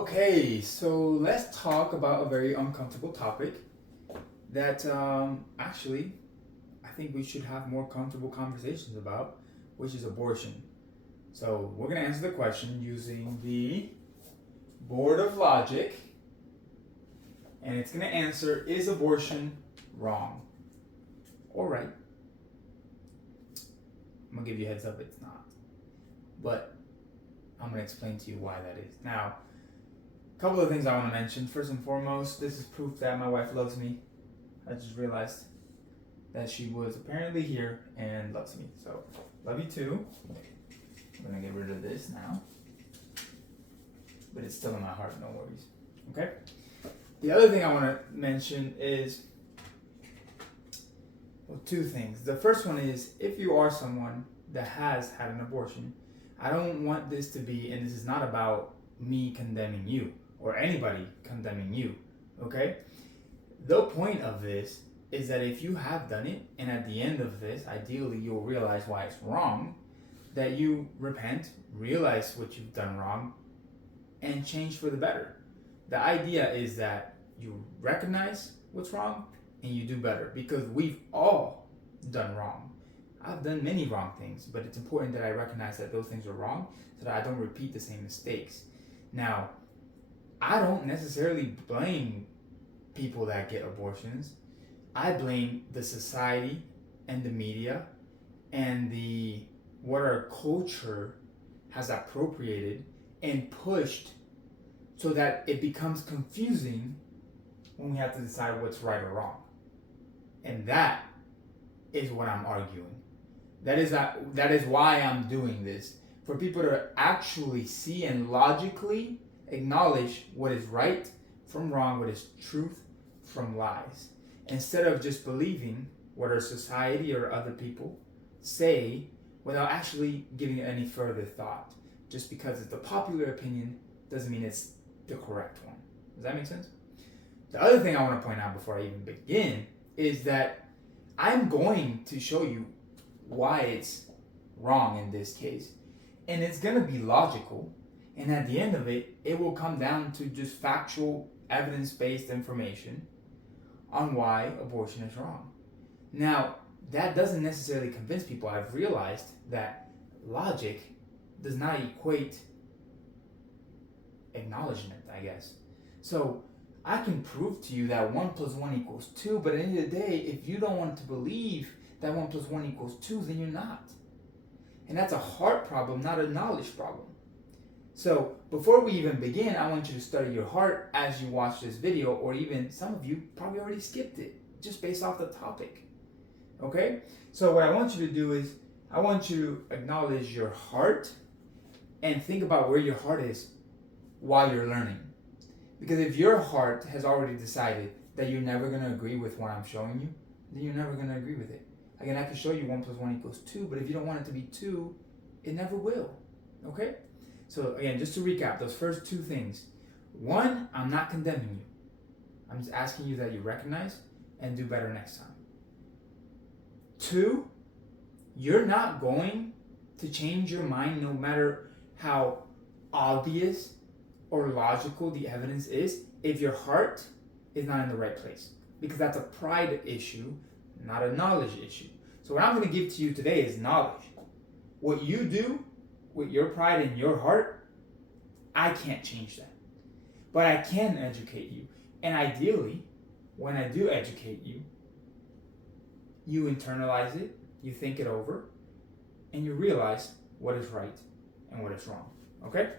Okay, so let's talk about a very uncomfortable topic that actually I think we should have more comfortable conversations about, which is abortion. So we're going to answer the question using the board of logic, and it's going to answer, is abortion wrong or right? I'm going to give you a heads up, it's not. But I'm going to explain to you why that is. Now, a couple of things I want to mention. First and foremost, this is proof that my wife loves me. I just realized that she was apparently here and loves me. So, love you too. I'm going to get rid of this now. But it's still in my heart, no worries. Okay? The other thing I want to mention is, well, two things. The first one is, if you are someone that has had an abortion, I don't want this to be, and this is not about me condemning you or anybody condemning you, okay? The point of this is that if you have done it, and at the end of this, ideally you'll realize why it's wrong, that you repent, realize what you've done wrong, and change for the better. The idea is that you recognize what's wrong and you do better, because we've all done wrong. I've done many wrong things, but it's important that I recognize that those things are wrong so that I don't repeat the same mistakes. Now, I don't necessarily blame people that get abortions. I blame the society and the media and the what our culture has appropriated and pushed so that it becomes confusing when we have to decide what's right or wrong. And that is what I'm arguing. That is why I'm doing this. For people to actually see and logically acknowledge what is right from wrong, what is truth from lies. Instead of just believing what our society or other people say without actually giving it any further thought. Just because it's the popular opinion doesn't mean it's the correct one. Does that make sense? The other thing I want to point out before I even begin is that I'm going to show you why it's wrong in this case. And it's going to be logical. And at the end of it, it will come down to just factual, evidence-based information on why abortion is wrong. Now, that doesn't necessarily convince people. I've realized that logic does not equate acknowledgement, I guess. So I can prove to you that 1 + 1 = 2, but at the end of the day, if you don't want to believe that 1 + 1 = 2, then you're not. And that's a heart problem, not a knowledge problem. So before we even begin, I want you to study your heart as you watch this video, or even some of you probably already skipped it, just based off the topic. Okay? So what I want you to do is, I want you to acknowledge your heart and think about where your heart is while you're learning. Because if your heart has already decided that you're never going to agree with what I'm showing you, then you're never going to agree with it. Again, I can show you 1 + 1 = 2, but if you don't want it to be 2, it never will. Okay? So again, just to recap, those first two things. One, I'm not condemning you. I'm just asking you that you recognize and do better next time. Two, you're not going to change your mind no matter how obvious or logical the evidence is if your heart is not in the right place. Because that's a pride issue, not a knowledge issue. So what I'm going to give to you today is knowledge. What you do with your pride in your heart, I can't change that. But I can educate you. And ideally, when I do educate you, you internalize it, you think it over, and you realize what is right and what is wrong. Okay?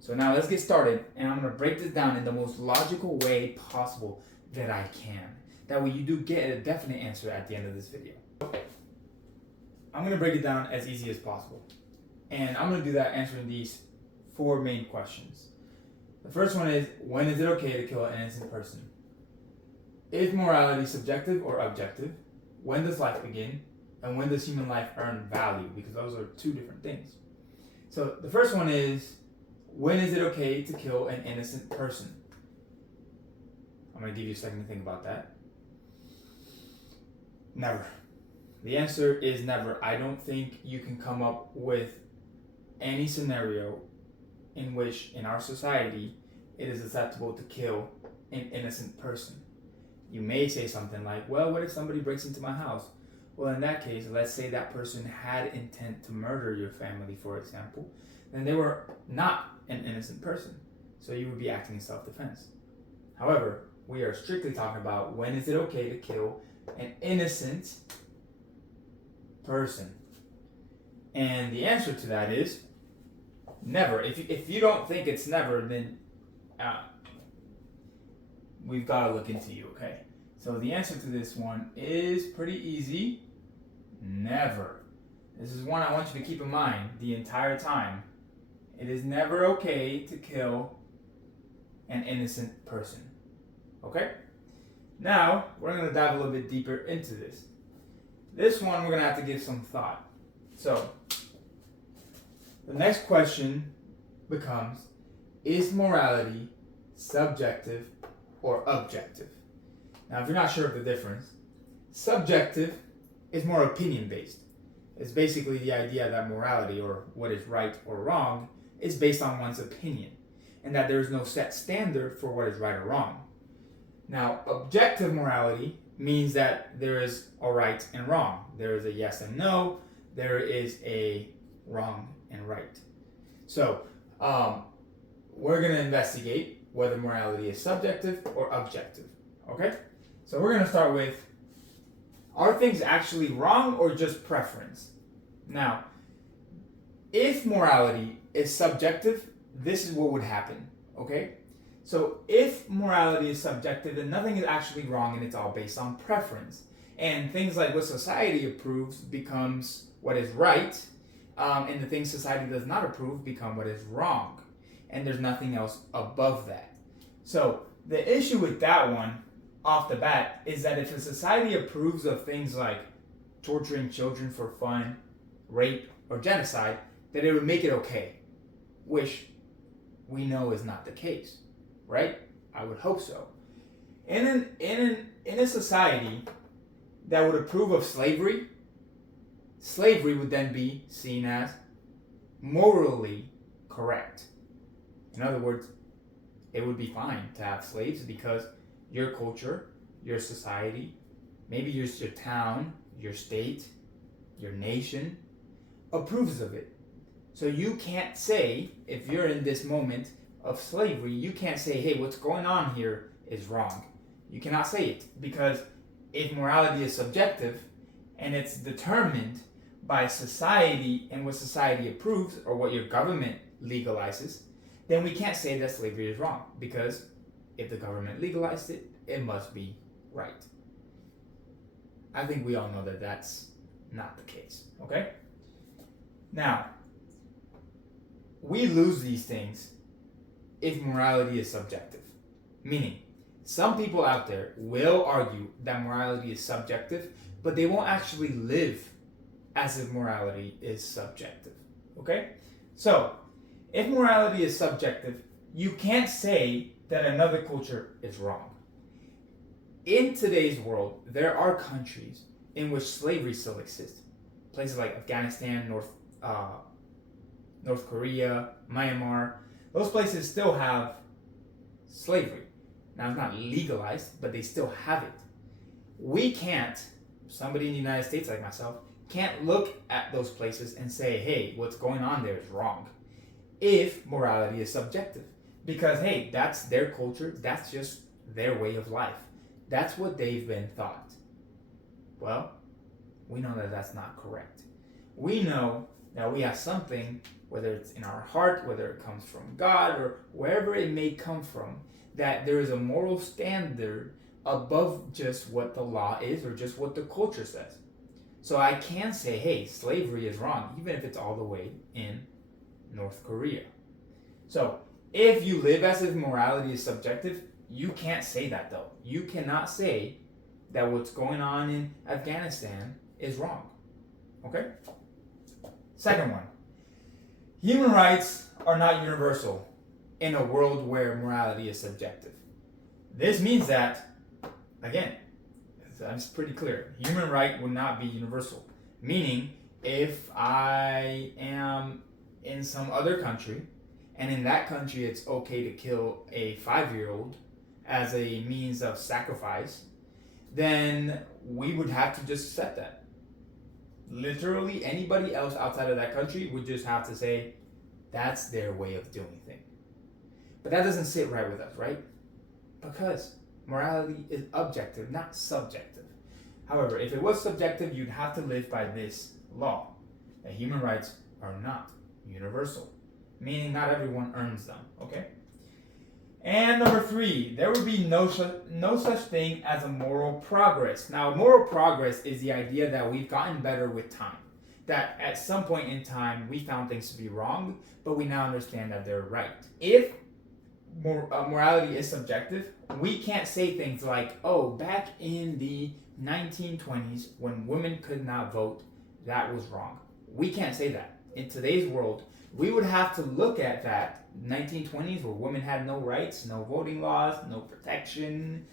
So now let's get started, and I'm going to break this down in the most logical way possible that I can. That way you do get a definite answer at the end of this video. I'm going to break it down as easy as possible. And I'm going to do that answering these 4 main questions. The first one is, when is it okay to kill an innocent person? Is morality subjective or objective? When does life begin? And when does human life earn value? Because those are 2 different things. So the first one is, when is it okay to kill an innocent person? I'm going to give you a second to think about that. Never. The answer is never. I don't think you can come up with any scenario in which, in our society, it is acceptable to kill an innocent person. You may say something like, well, what if somebody breaks into my house? Well, in that case, let's say that person had intent to murder your family, for example, then they were not an innocent person. So you would be acting in self-defense. However, we are strictly talking about when is it okay to kill an innocent person. And the answer to that is never. If you don't think it's never, then we've got to look into you, okay? So the answer to this one is pretty easy. Never. This is one I want you to keep in mind the entire time. It is never okay to kill an innocent person. Okay? Now, we're going to dive a little bit deeper into this. This one we're going to have to give some thought. So, the next question becomes, is morality subjective or objective? Now, if you're not sure of the difference, subjective is more opinion-based. It's basically the idea that morality, or what is right or wrong, is based on one's opinion, and that there is no set standard for what is right or wrong. Now, objective morality means that there is a right and wrong. There is a yes and no. There is a wrong and right. So, we're going to investigate whether morality is subjective or objective. Okay? So we're going to start with, are things actually wrong or just preference? Now, if morality is subjective, this is what would happen. Okay? So if morality is subjective, then nothing is actually wrong and it's all based on preference. And things like what society approves becomes what is right, and the things society does not approve become what is wrong. And there's nothing else above that. So the issue with that one, off the bat, is that if a society approves of things like torturing children for fun, rape, or genocide, that it would make it okay, which we know is not the case, right? I would hope so. In a society that would approve of slavery, slavery would then be seen as morally correct. In other words, it would be fine to have slaves because your culture, your society, maybe your town, your state, your nation approves of it. So you can't say, if you're in this moment of slavery, you can't say, hey, what's going on here is wrong. You cannot say it, because if morality is subjective and it's determined by society and what society approves or what your government legalizes, then we can't say that slavery is wrong, because if the government legalized it, it must be right. I think we all know that that's not the case, okay? Now, we lose these things if morality is subjective. Meaning, some people out there will argue that morality is subjective, but they won't actually live as if morality is subjective, okay? So, if morality is subjective, you can't say that another culture is wrong. In today's world, there are countries in which slavery still exists. Places like Afghanistan, North Korea, Myanmar, those places still have slavery. Now, it's not legalized, but they still have it. We can't, somebody in the United States like myself, can't look at those places and say, hey, what's going on there is wrong, if morality is subjective. Because, hey, that's their culture, that's just their way of life. That's what they've been taught. Well, we know that that's not correct. We know that we have something, whether it's in our heart, whether it comes from God, or wherever it may come from, that there is a moral standard above just what the law is or just what the culture says. So I can say, hey, slavery is wrong, even if it's all the way in North Korea. So if you live as if morality is subjective, you can't say that though. You cannot say that what's going on in Afghanistan is wrong. Okay? Second one. Human rights are not universal in a world where morality is subjective. This means that, again, that's pretty clear. Human right would not be universal. Meaning, if I am in some other country and in that country it's okay to kill a 5-year-old as a means of sacrifice, then we would have to just accept that. Literally anybody else outside of that country would just have to say that's their way of doing things. But that doesn't sit right with us, right? Because morality is objective, not subjective. However, if it was subjective, you'd have to live by this law, that human rights are not universal, meaning not everyone earns them, okay? And number 3, there would be no such thing as a moral progress. Now, moral progress is the idea that we've gotten better with time. That at some point in time, we found things to be wrong, but we now understand that they're right. If morality is subjective, we can't say things like, oh, back in the 1920s when women could not vote, that was wrong. We can't say that. In today's world, we would have to look at that 1920s where women had no rights, no voting laws, no protection.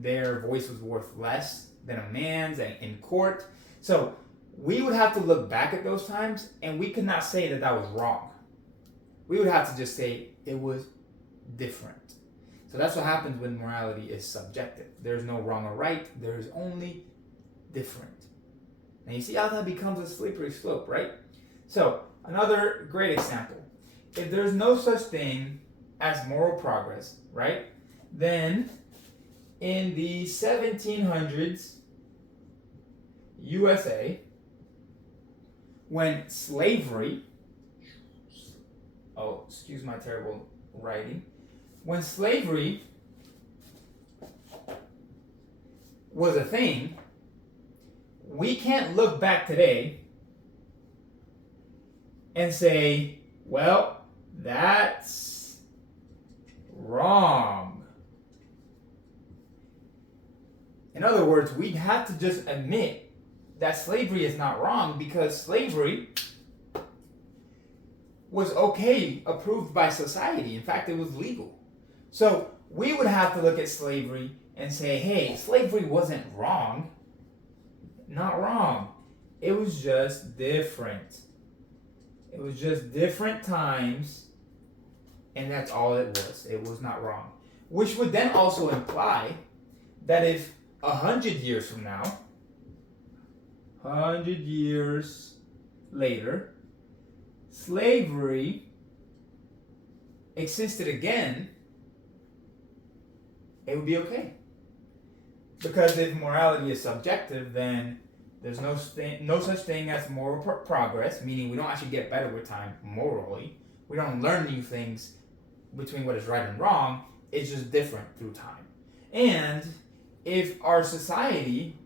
Their voice was worth less than a man's in court. So we would have to look back at those times, and we could not say that that was wrong. We would have to just say it was different. So that's what happens when morality is subjective. There's no wrong or right. There's only different. Now you see how that becomes a slippery slope, right? So another great example. If there's no such thing as moral progress, right? Then in the 1700s USA, when slavery, oh, excuse my terrible writing, when slavery was a thing, we can't look back today and say, well, that's wrong. In other words, we'd have to just admit that slavery is not wrong because slavery was okay, approved by society. In fact, it was legal. So we would have to look at slavery and say, hey, slavery wasn't wrong. Not wrong. It was just different. It was just different times, and that's all it was. It was not wrong. Which would then also imply that if 100 years from now, 100 years later, slavery existed again, it would be okay. Because if morality is subjective, then there's no such thing as moral progress, meaning we don't actually get better with time morally. We don't learn new things between what is right and wrong. It's just different through time. And if our society,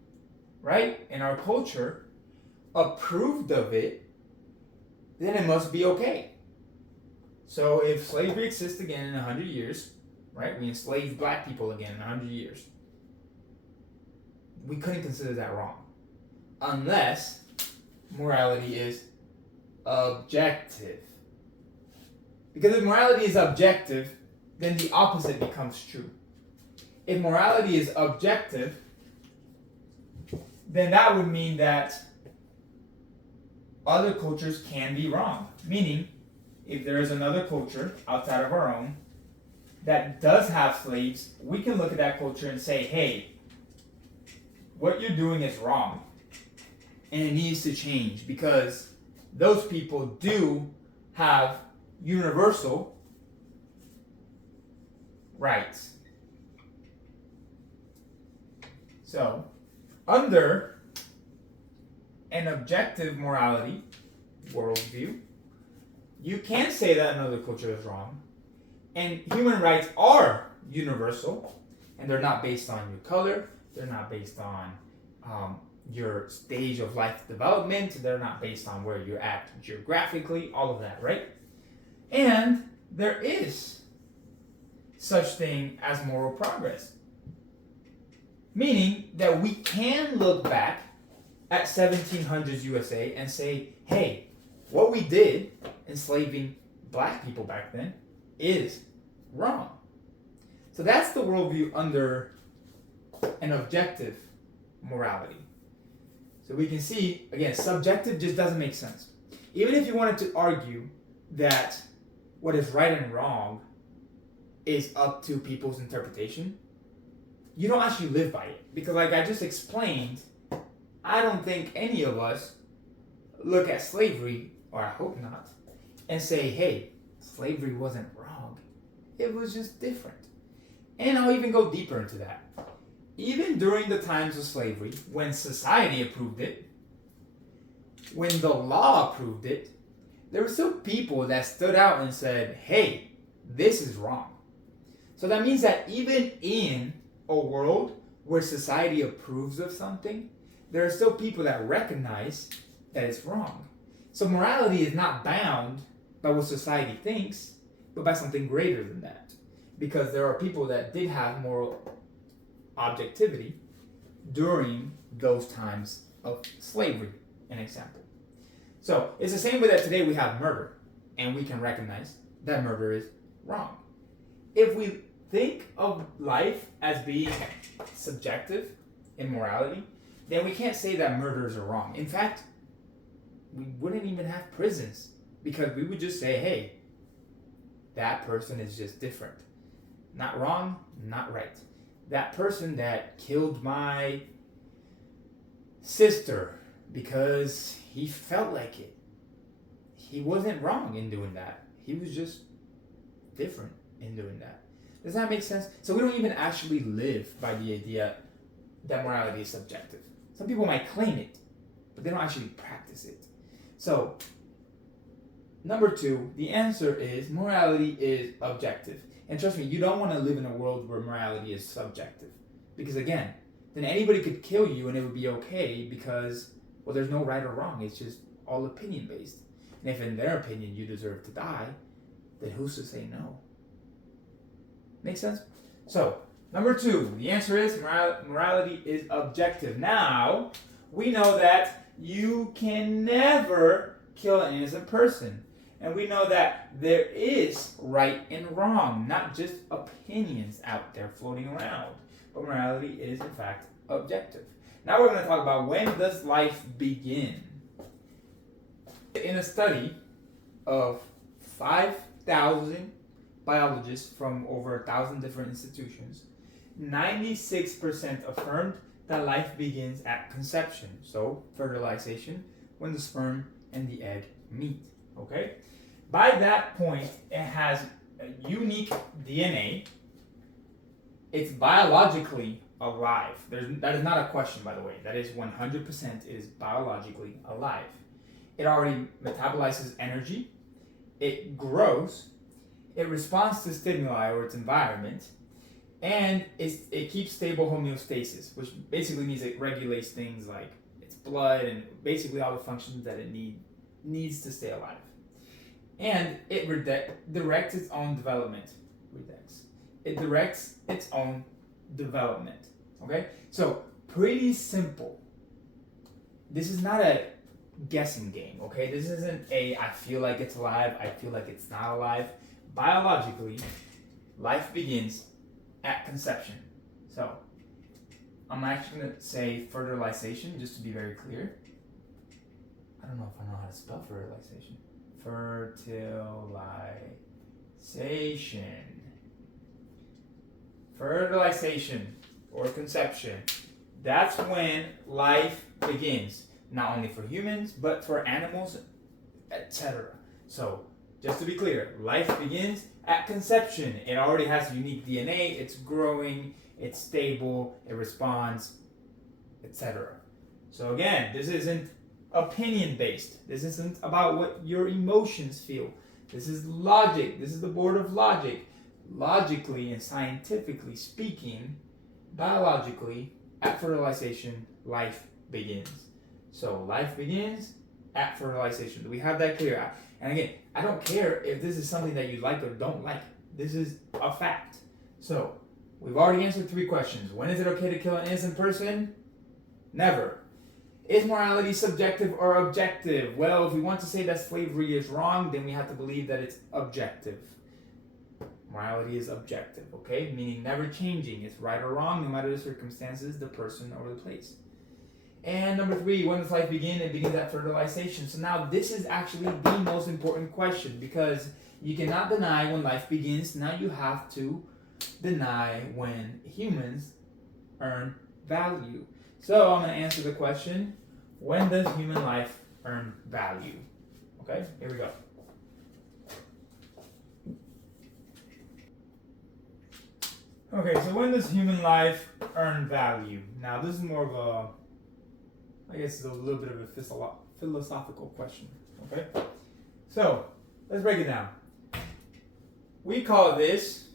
right, and our culture approved of it, then it must be okay. So if slavery exists again in 100 years, right, we enslaved black people again in 100 years, we couldn't consider that wrong. Unless morality is objective. Because if morality is objective, then the opposite becomes true. If morality is objective, then that would mean that other cultures can be wrong. Meaning, if there is another culture outside of our own that does have slaves, we can look at that culture and say, hey, what you're doing is wrong. And it needs to change because those people do have universal rights. So, under an objective morality worldview, you can say that another culture is wrong. And human rights are universal, and they're not based on your color, they're not based on your stage of life development, they're not based on where you're at geographically, all of that, right? And there is such thing as moral progress. Meaning that we can look back at 1700s USA and say, hey, what we did enslaving black people back then is wrong. So that's the worldview under an objective morality. So we can see, again, subjective just doesn't make sense. Even if you wanted to argue that what is right and wrong is up to people's interpretation, you don't actually live by it. Because, like I just explained, I don't think any of us look at slavery, or I hope not, and say, hey, slavery wasn't wrong. It was just different. And I'll even go deeper into that. Even during the times of slavery, when society approved it, when the law approved it, there were still people that stood out and said, hey, this is wrong. So that means that even in a world where society approves of something, there are still people that recognize that it's wrong. So morality is not bound by what society thinks, but by something greater than that. Because there are people that did have moral objectivity during those times of slavery, an example. So it's the same way that today we have murder, and we can recognize that murder is wrong. If we think of life as being subjective in morality, then we can't say that murders are wrong. In fact, we wouldn't even have prisons, because we would just say, hey, that person is just different. Not wrong, not right. That person that killed my sister because he felt like it, he wasn't wrong in doing that. He was just different in doing that. Does that make sense? So we don't even actually live by the idea that morality is subjective. Some people might claim it, but they don't actually practice it. So, number 2, the answer is morality is objective. And trust me, you don't want to live in a world where morality is subjective. Because again, then anybody could kill you and it would be okay because, well, there's no right or wrong. It's just all opinion based. And if in their opinion you deserve to die, then who's to say no? Make sense? So, number 2, the answer is morality is objective. Now, we know that you can never kill an innocent person. And we know that there is right and wrong, not just opinions out there floating around. But morality is, in fact, objective. Now we're going to talk about, when does life begin? In a study of 5,000 biologists from over 1,000 different institutions, 96% affirmed that life begins at conception, so fertilization, when the sperm and the egg meet. Okay? By that point, it has a unique DNA. It's biologically alive. That is not a question, by the way. That is 100%. It is biologically alive. It already metabolizes energy. It grows. It responds to stimuli or its environment. And it keeps stable homeostasis, which basically means it regulates things like its blood and basically all the functions that it needs to stay alive. And it directs its own development. It directs its own development. Okay? So, pretty simple. This is not a guessing game, okay? This isn't I feel like it's alive, I feel like it's not alive. Biologically, life begins at conception. So, I'm actually going to say fertilization, just to be very clear. I don't know if I know how to spell fertilization. Fertilization or conception. That's when life begins. Not only for humans, but for animals, etc. So, just to be clear, life begins at conception. It already has unique DNA, it's growing, it's stable, it responds, etc. So again, this isn't opinion based. This isn't about what your emotions feel. This is logic. This is the board of logic. Logically and scientifically speaking, biologically, at fertilization, life begins. So life begins at fertilization. Do we have that clear? And again, I don't care if this is something that you like or don't like. This is a fact. So we've already answered 3 questions. When is it okay to kill an innocent person? Never. Is morality subjective or objective? Well, if we want to say that slavery is wrong, then we have to believe that it's objective. Morality is objective, okay? Meaning never changing. It's right or wrong, no matter the circumstances, the person, or the place. And number 3, when does life begin? It begins at fertilization. So now this is actually the most important question, because You cannot deny when life begins. Now you have to deny when humans earn value. So I'm going to answer the question, when does human life earn value? Okay, here we go. Okay, so when does human life earn value? Now this is more of a, I guess it's a little bit of a philosophical question. Okay, so let's break it down. We call this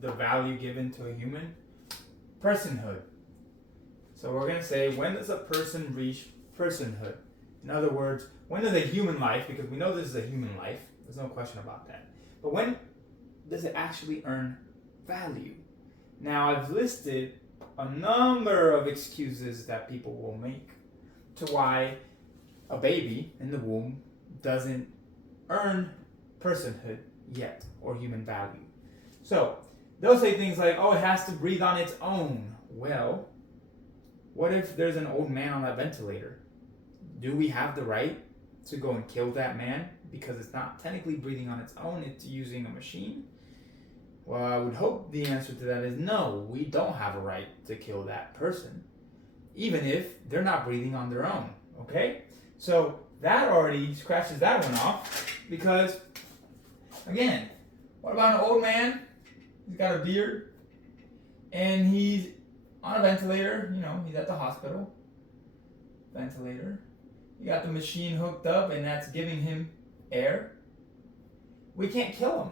the value given to a human personhood. So we're going to say, when does a person reach personhood? In other words, when does a human life, because we know this is a human life, there's no question about that, but when does it actually earn value? Now I've listed a number of excuses that people will make to why a baby in the womb doesn't earn personhood yet, or human value. So they'll say things like, oh, it has to breathe on its own. Well, what if there's an old man on that ventilator? Do we have the right to go and kill that man because it's not technically breathing on its own, it's using a machine? Well, I would hope the answer to that is no, we don't have a right to kill that person, even if they're not breathing on their own, okay? So that already scratches that one off, because again, what about an old man? He's got a beard and he's on a ventilator, he's at the hospital. Ventilator. You got the machine hooked up and that's giving him air. We can't kill him.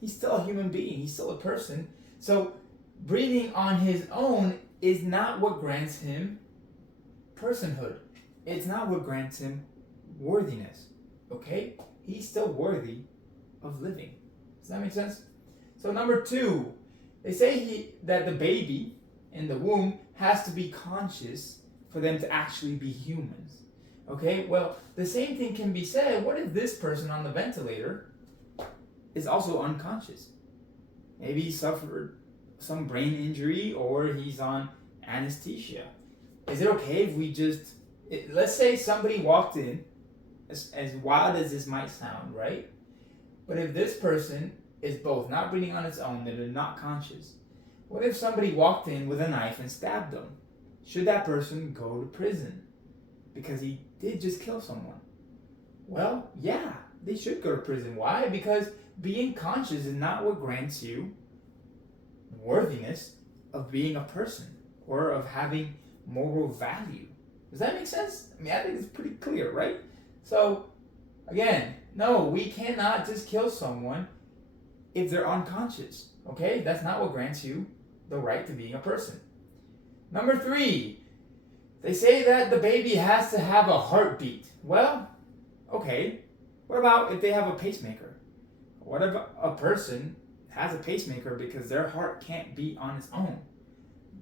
He's still a human being. He's still a person. So breathing on his own is not what grants him personhood. It's not what grants him worthiness. Okay? He's still worthy of living. Does that make sense? So number 2, they say that the baby in the womb has to be conscious for them to actually be humans. Okay? Well, the same thing can be said. What if this person on the ventilator is also unconscious? Maybe he suffered some brain injury or he's on anesthesia. Is it okay if we just, let's say somebody walked in, as wild as this might sound, right? But if this person is both not breathing on its own and they're not conscious, what if somebody walked in with a knife and stabbed them? Should that person go to prison because he did just kill someone? Well, yeah, they should go to prison. Why? Because being conscious is not what grants you worthiness of being a person or of having moral value. Does that make sense? I mean, I think it's pretty clear, right? So, again, no, we cannot just kill someone if they're unconscious, okay? That's not what grants you the right to being a person. Number 3, they say that the baby has to have a heartbeat. Well, okay, what about if they have a pacemaker? What if a person has a pacemaker because their heart can't beat on its own?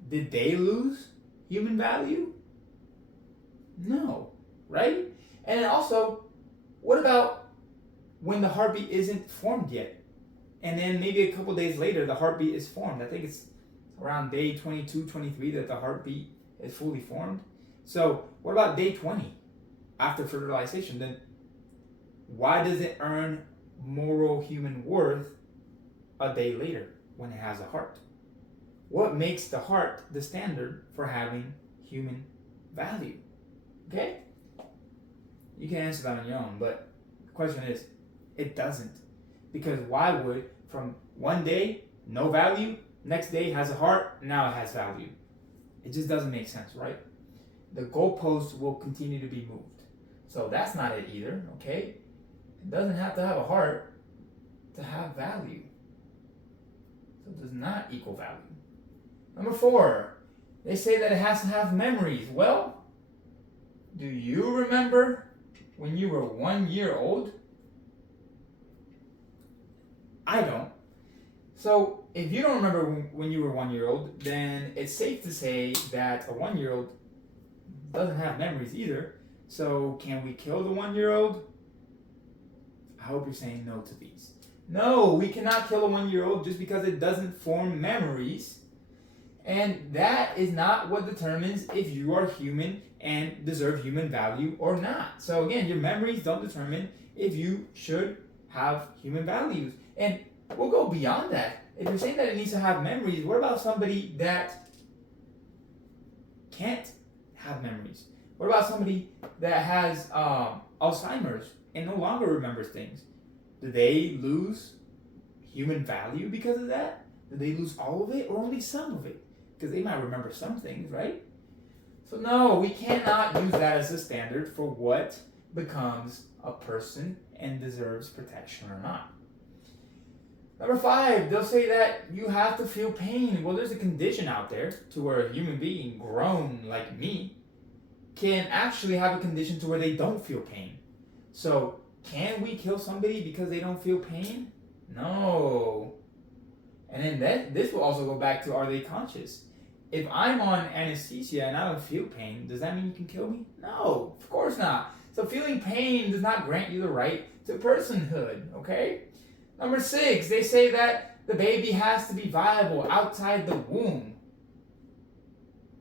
Did they lose human value? No, right? And also, what about when the heartbeat isn't formed yet? And then maybe a couple days later, the heartbeat is formed. I think it's around day 22, 23 that the heartbeat is fully formed. So what about day 20 after fertilization? Then why does it earn moral human worth a day later when it has a heart? What makes the heart the standard for having human value? Okay? You can answer that on your own, but the question is, it doesn't. Because why would, from one day, no value, next day has a heart, now it has value? It just doesn't make sense, right? The goalposts will continue to be moved. So that's not it either, okay? It doesn't have to have a heart to have value. So it does not equal value. Number 4, they say that it has to have memories. Well, do you remember when you were 1 year old? I don't. So if you don't remember when you were 1 year old, then it's safe to say that a 1 year old doesn't have memories either. So can we kill the 1 year old? I hope you're saying no to these. No, we cannot kill a 1 year old just because it doesn't form memories. And that is not what determines if you are human and deserve human value or not. So again, your memories don't determine if you should have human values. And we'll go beyond that. If you're saying that it needs to have memories, what about somebody that can't have memories? What about somebody that has Alzheimer's and no longer remembers things? Do they lose human value because of that? Do they lose all of it or only some of it? Because they might remember some things, right? So no, we cannot use that as a standard for what becomes a person and deserves protection or not. Number 5, they'll say that you have to feel pain. Well, there's a condition out there to where a human being grown like me can actually have a condition to where they don't feel pain. So can we kill somebody because they don't feel pain? No. And then this will also go back to, are they conscious? If I'm on anesthesia and I don't feel pain, does that mean you can kill me? No, of course not. So feeling pain does not grant you the right to personhood, okay? Number 6, they say that the baby has to be viable outside the womb.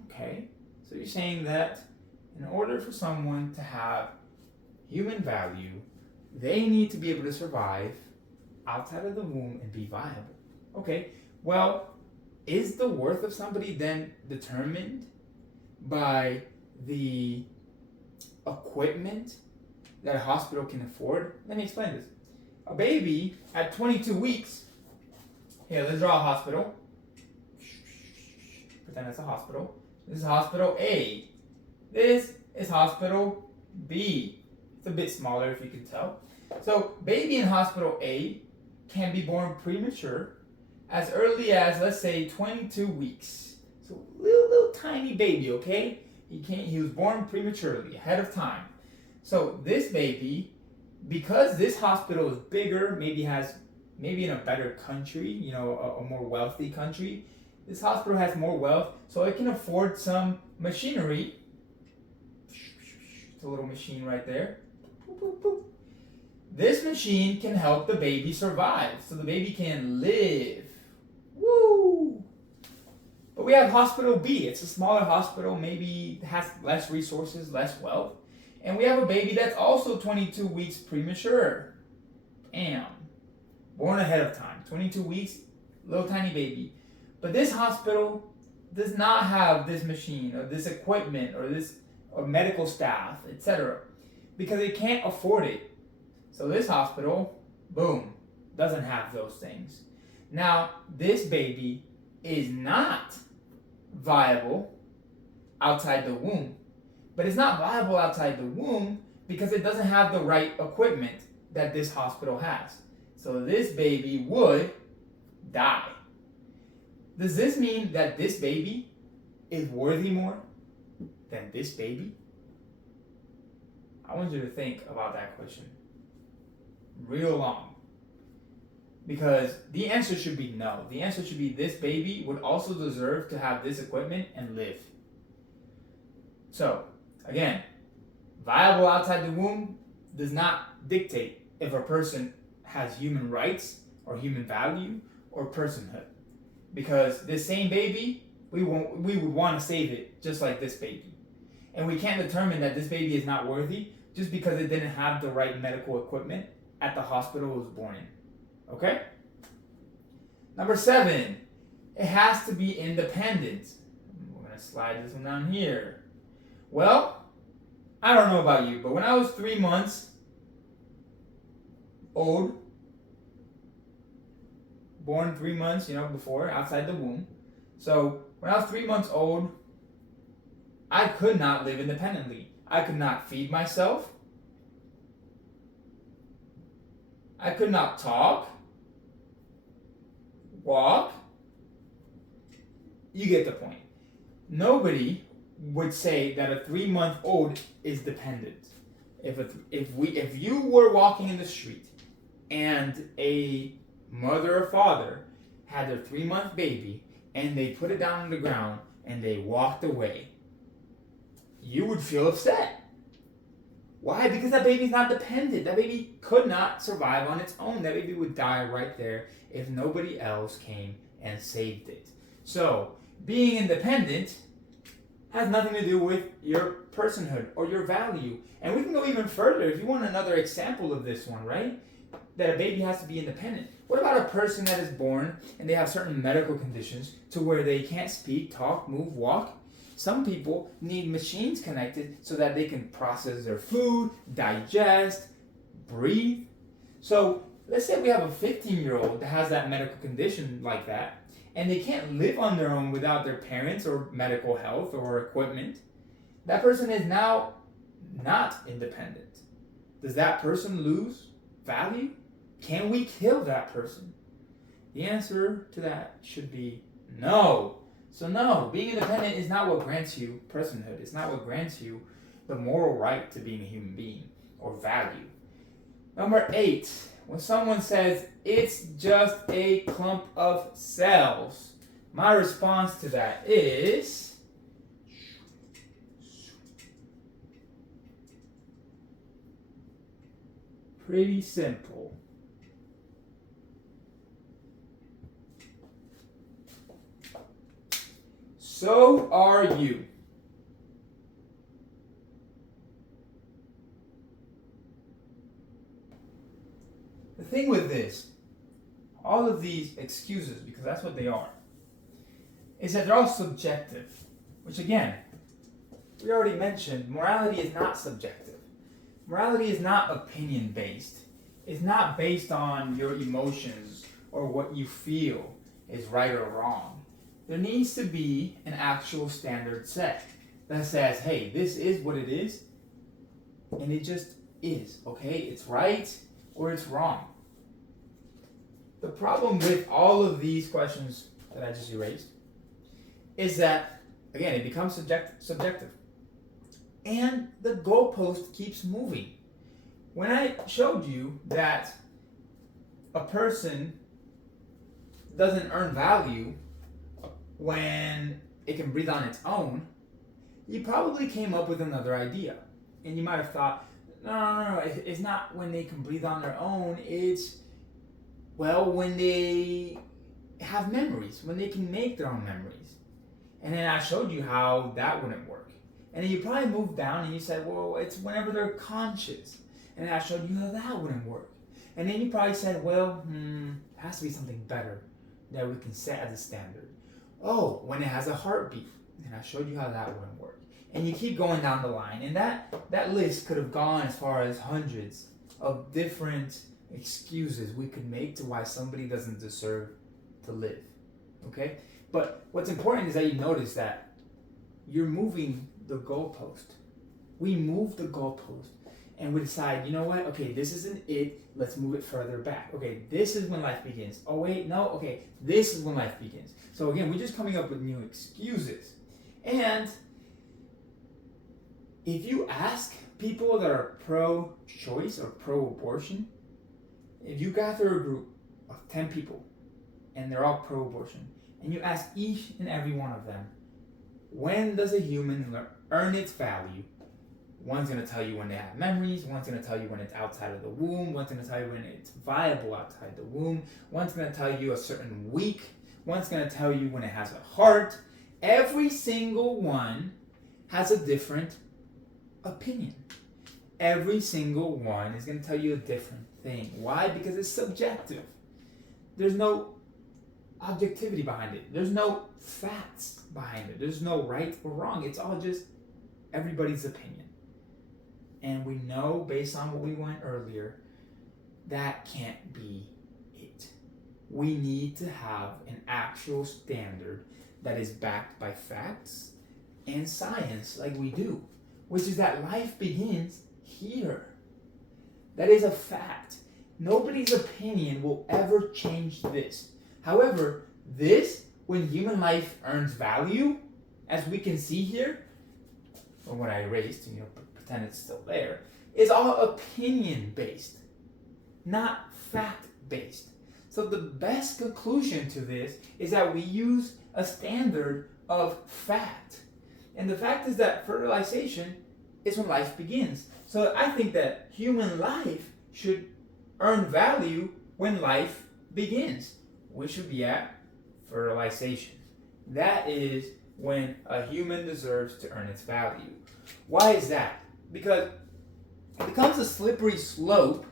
Okay? So you're saying that in order for someone to have human value, they need to be able to survive outside of the womb and be viable. Okay, well, is the worth of somebody then determined by the equipment that a hospital can afford? Let me explain this. A baby at 22 weeks, here, let's draw a hospital. Pretend it's a hospital. This is hospital A. This is hospital B. It's a bit smaller if you can tell. So, baby in hospital A can be born premature as early as, let's say, 22 weeks. So, little tiny baby, okay? He was born prematurely, ahead of time. So, this baby, because this hospital is bigger, maybe in a better country, a more wealthy country, this hospital has more wealth, so it can afford some machinery. It's a little machine right there. This machine can help the baby survive, so the baby can live. Woo! But we have hospital B. It's a smaller hospital, maybe has less resources, less wealth. And we have a baby that's also 22 weeks premature. Bam. Born ahead of time. 22 weeks, little tiny baby. But this hospital does not have this machine or this equipment or medical staff, etc. because it can't afford it. So this hospital, boom, doesn't have those things. Now, this baby is not viable outside the womb. But it's not viable outside the womb because it doesn't have the right equipment that this hospital has. So this baby would die. Does this mean that this baby is worthy more than this baby? I want you to think about that question real long. Because the answer should be no. The answer should be this baby would also deserve to have this equipment and live. So, again, viable outside the womb does not dictate if a person has human rights or human value or personhood. Because this same baby, we would want to save it just like this baby. And we can't determine that this baby is not worthy just because it didn't have the right medical equipment at the hospital it was born in. Okay? Number 7, it has to be independent. We're going to slide this one down here. Well, I don't know about you, but when I was 3 months old, born 3 months, before, outside the womb. So when I was 3 months old, I could not live independently. I could not feed myself. I could not talk, walk. You get the point. Nobody would say that a 3-month-old is dependent. If you were walking in the street and a mother or father had their 3-month baby and they put it down on the ground and they walked away, you would feel upset. Why? Because that baby's not dependent. That baby could not survive on its own. That baby would die right there if nobody else came and saved it. So, being independent has nothing to do with your personhood or your value. And we can go even further. If you want another example of this one, right? that a baby has to be independent. What about a person that is born and they have certain medical conditions to where they can't speak, talk, move, walk? Some people need machines connected so that they can process their food, digest, breathe. So let's say we have a 15-year-old that has that medical condition like that, and they can't live on their own without their parents or medical health or equipment. That person is now not independent. Does that person lose value? Can we kill that person? The answer to that should be no. So no, being independent is not what grants you personhood. It's not what grants you the moral right to being a human being or value. Number 8, when someone says it's just a clump of cells, my response to that is pretty simple. So are you. The thing with this, all of these excuses, because that's what they are, is that they're all subjective. Which again, we already mentioned, morality is not subjective. Morality is not opinion based. It's not based on your emotions or what you feel is right or wrong. There needs to be an actual standard set that says, hey, this is what it is, and it just is, okay? It's right or it's wrong. The problem with all of these questions that I just erased is that, again, it becomes subjective. And the goalpost keeps moving. When I showed you that a person doesn't earn value when it can breathe on its own, you probably came up with another idea. And you might have thought, no, it's not when they can breathe on their own, it's, well, when they have memories, when they can make their own memories. And then I showed you how that wouldn't work. And then you probably moved down and you said, well, it's whenever they're conscious. And then I showed you how that wouldn't work. And then you probably said, well, it has to be something better that we can set as a standard. Oh, when it has a heartbeat. And I showed you how that wouldn't work. And you keep going down the line. And that list could have gone as far as hundreds of different excuses we could make to why somebody doesn't deserve to live. Okay? But what's important is that you notice that you're moving the goalpost. We move the goalpost and we decide, you know what? Okay, this isn't it. Let's move it further back. Okay, this is when life begins. Oh wait, no, okay, this is when life begins. So again, we're just coming up with new excuses. And if you ask people that are pro-choice or pro-abortion, if you gather a group of 10 people and they're all pro-abortion, and you ask each and every one of them, when does a human earn its value? One's going to tell you when they have memories, one's going to tell you when it's outside of the womb, one's going to tell you when it's viable outside the womb, one's going to tell you a certain week, one's going to tell you when it has a heart. Every single one has a different opinion. Every single one is going to tell you a different thing. Why? Because it's subjective. There's no objectivity behind it. There's no facts behind it. There's no right or wrong. It's all just everybody's opinion. And we know, based on what we went earlier, that can't be it. We need to have an actual standard that is backed by facts and science like we do, which is that life begins here. That is a fact. Nobody's opinion will ever change this. However, this, when human life earns value, as we can see here, or what I erased, pretend it's still there, is all opinion-based, not fact-based. So the best conclusion to this is that we use a standard of fact. And the fact is that fertilization is when life begins. So I think that human life should earn value when life begins, which should be at fertilization. That is when a human deserves to earn its value. Why is that? Because it becomes a slippery slope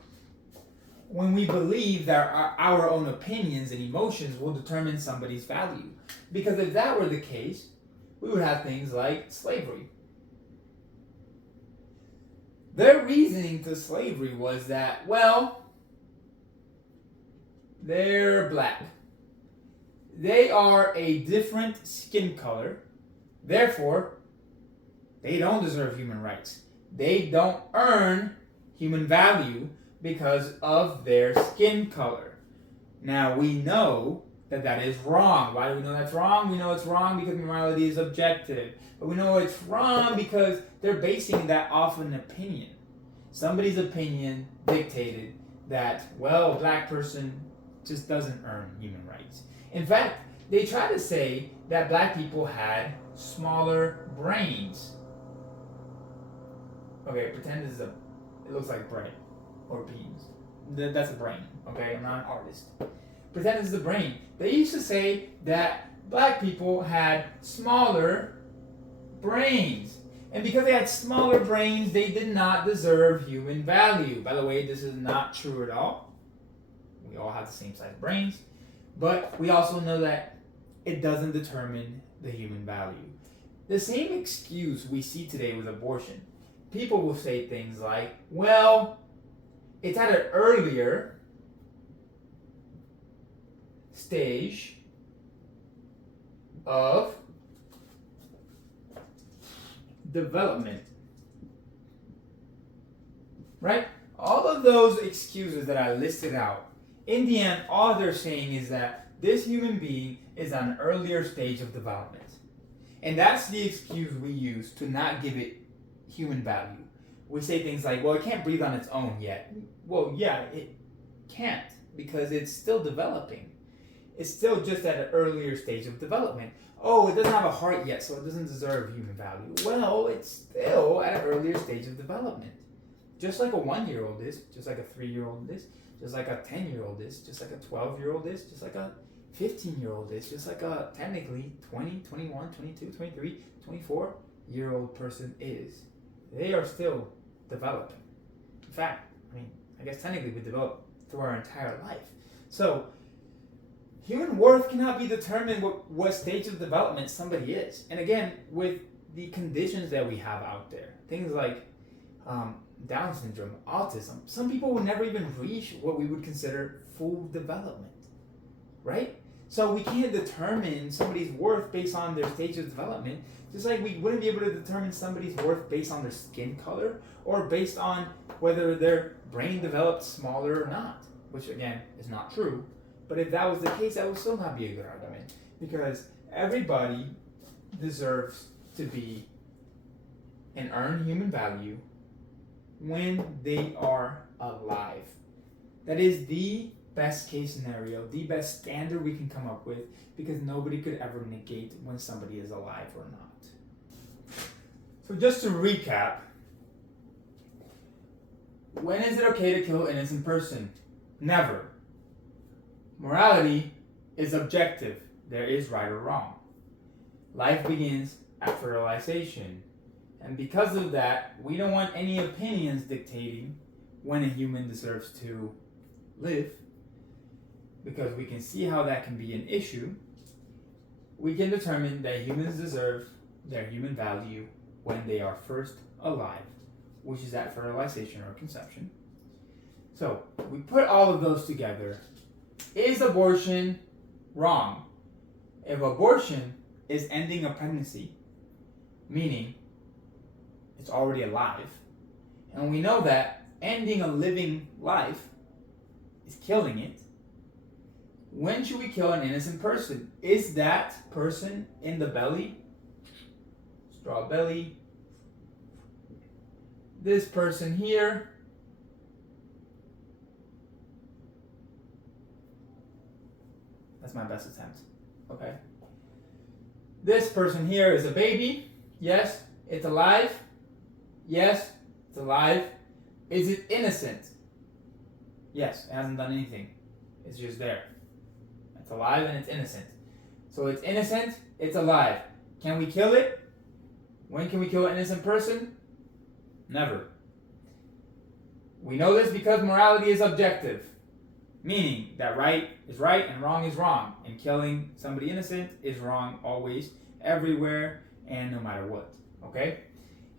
when we believe that our own opinions and emotions will determine somebody's value. Because if that were the case, we would have things like slavery. Their reasoning to slavery was that, well, they're black. They are a different skin color. Therefore, they don't deserve human rights. They don't earn human value because of their skin color. Now, we know that that is wrong. Why do we know that's wrong? We know it's wrong because morality is objective. But we know it's wrong because they're basing that off an opinion. Somebody's opinion dictated that, well, a black person just doesn't earn human rights. In fact, they try to say that black people had smaller brains. Okay, pretend it looks like bread or beans. That's a brain, okay? I'm not an artist. Pretend this is a brain. They used to say that black people had smaller brains. And because they had smaller brains, they did not deserve human value. By the way, this is not true at all. We all have the same size brains. But we also know that it doesn't determine the human value. The same excuse we see today with abortion. People will say things like, well, it's at an earlier stage of development. Right? All of those excuses that I listed out, in the end, all they're saying is that this human being is at an earlier stage of development. And that's the excuse we use to not give it human value. We say things like, well, it can't breathe on its own yet. Well, yeah, it can't because it's still developing. It's still just at an earlier stage of development. Oh, it doesn't have a heart yet, so it doesn't deserve human value. Well, it's still at an earlier stage of development. Just like a 1-year-old is, just like a 3-year-old is, just like a 10-year-old is, just like a 12-year-old is, just like a 15-year-old is, just like a technically 20, 21, 22, 23, 24-year-old person is. They are still developing. In fact, I guess technically we develop through our entire life. So, human worth cannot be determined what stage of development somebody is. And again, with the conditions that we have out there, things like Down syndrome, autism, some people will never even reach what we would consider full development, right? So we can't determine somebody's worth based on their stage of development, just like we wouldn't be able to determine somebody's worth based on their skin color or based on whether their brain developed smaller or not, which again is not true. But if that was the case, that would still not be a good argument because everybody deserves to be and earn human value when they are alive. That is the best case scenario, the best standard we can come up with because nobody could ever negate when somebody is alive or not. So just to recap, when is it okay to kill an innocent person? Never. Morality is objective. There is right or wrong. Life begins at fertilization. And because of that, we don't want any opinions dictating when a human deserves to live, because we can see how that can be an issue. We can determine that humans deserve their human value when they are first alive, which is at fertilization or conception. So, we put all of those together. Is abortion wrong? If abortion is ending a pregnancy, meaning it's already alive, and we know that ending a living life is killing it, when should we kill an innocent person? Is that person in the belly, straw belly, this person here, that's my best attempt, okay? This person here is a baby, yes, it's alive, yes, it's alive. Is it innocent? Yes, it hasn't done anything. It's just there. It's alive and it's innocent. So it's innocent, it's alive. Can we kill it? When can we kill an innocent person? Never. We know this because morality is objective. Meaning that right is right and wrong is wrong. And killing somebody innocent is wrong always, everywhere, and no matter what. Okay?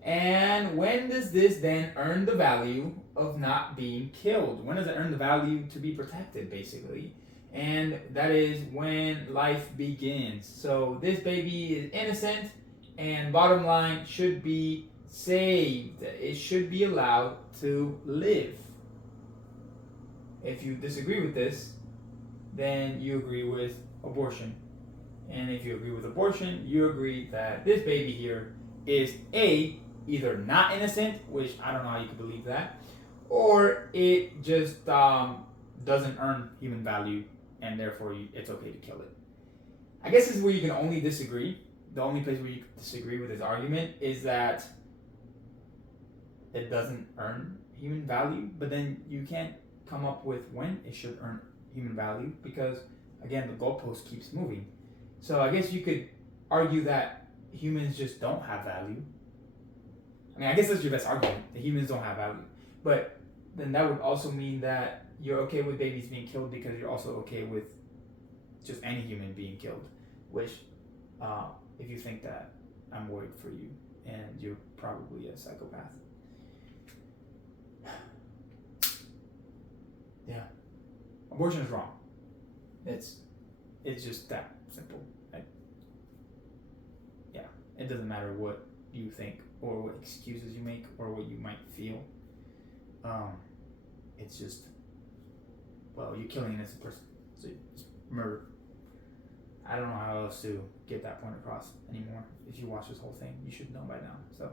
And when does this then earn the value of not being killed? When does it earn the value to be protected, basically? And that is when life begins. So this baby is innocent, and bottom line, should be saved. It should be allowed to live. If you disagree with this, then you agree with abortion. And if you agree with abortion, you agree that this baby here is either not innocent, which I don't know how you could believe that, or it just doesn't earn human value, and therefore it's okay to kill it. I guess this is where you can only disagree. The only place where you can disagree with this argument is that it doesn't earn human value, but then you can't come up with when it should earn human value because, again, the goalpost keeps moving. So I guess you could argue that humans just don't have value. I mean, I guess that's your best argument, that humans don't have value. But then that would also mean that you're okay with babies being killed because you're also okay with just any human being killed, which, if you think that, I'm worried for you, and you're probably a psychopath. Yeah. Abortion is wrong. It's just that simple. It doesn't matter what you think or what excuses you make or what you might feel. It's just, well, you're killing an innocent person. It's murder. I don't know how else to get that point across anymore. If you watch this whole thing, you should know by now. So,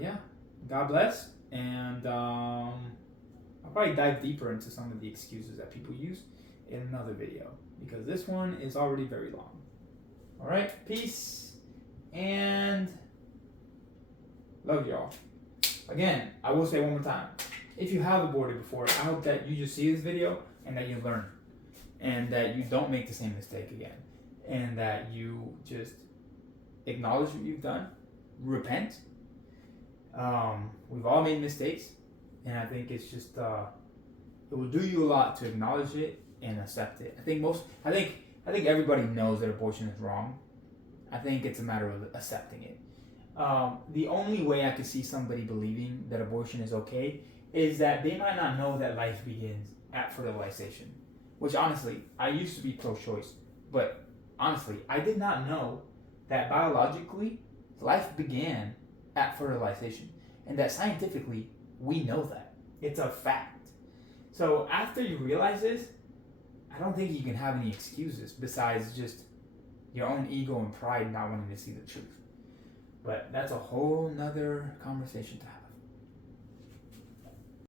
yeah, God bless. And I'll probably dive deeper into some of the excuses that people use in another video because this one is already very long. All right, peace and love y'all. Again, I will say one more time, if you have aborted before, I hope that you just see this video and that you learn and that you don't make the same mistake again and that you just acknowledge what you've done, repent. We've all made mistakes, and I think it's just it will do you a lot to acknowledge it and accept it. I think everybody knows that abortion is wrong. I think it's a matter of accepting it. The only way I could see somebody believing that abortion is okay is that they might not know that life begins at fertilization. Which honestly, I used to be pro-choice, but honestly, I did not know that biologically life began at fertilization, and that scientifically we know that. It's a fact. So after you realize this, I don't think you can have any excuses besides just your own ego and pride not wanting to see the truth. But that's a whole nother conversation to have.